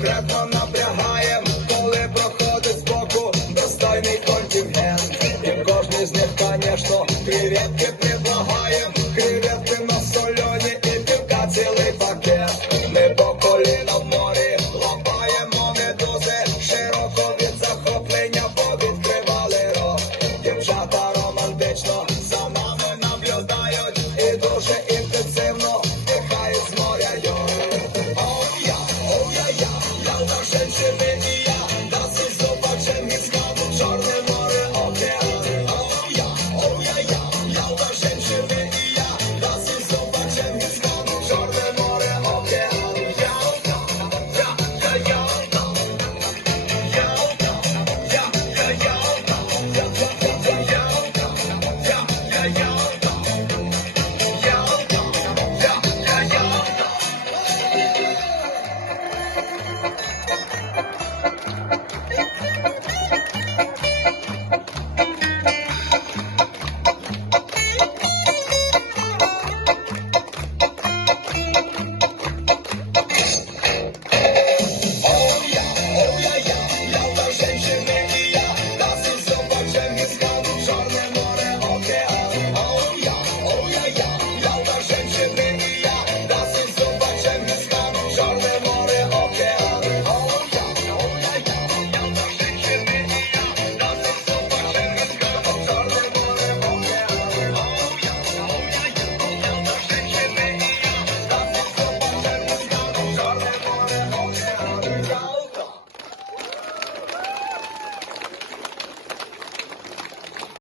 конкретно напрягаєм, коли проходить з боку достойний контингент. І кожний з них, конечно, креветки предлагаєм. Menschen mit dir, das ist